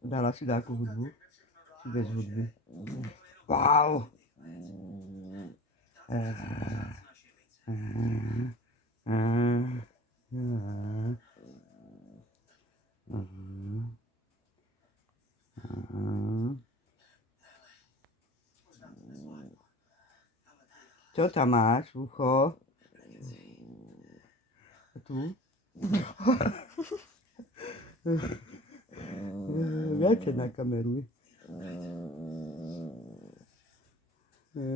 Dala si dáku hudbu? Či bez hudby? Wow! Čo tam máš, ucho? A tu? Viacej na kameru.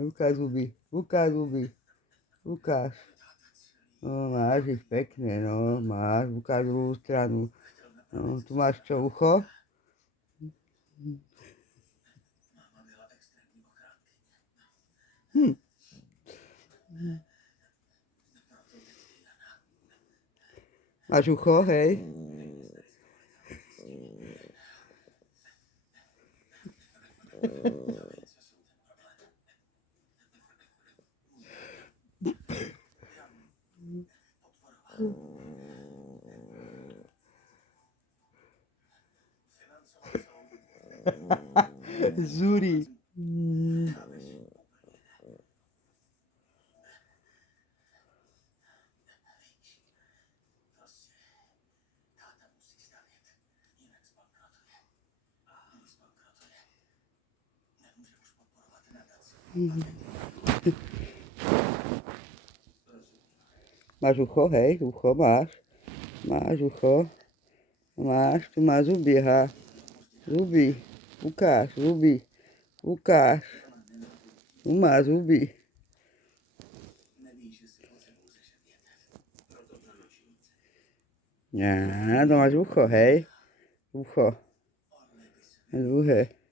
Ukáž zuby, ukáž zuby, ukáž. No, máš ich pekne, no, máš, ukáž druhú stranu. No, tu máš čo, ucho? Máš ucho, hej? Zuri. Máš ucho, hej, ucho máš. Máš ucho. Máš, tu má zuby, ha. Zuby, ukáž, zuby, ukáž. Tu má zuby. Ja, to máš ucho, hej. Ucho. Druhé.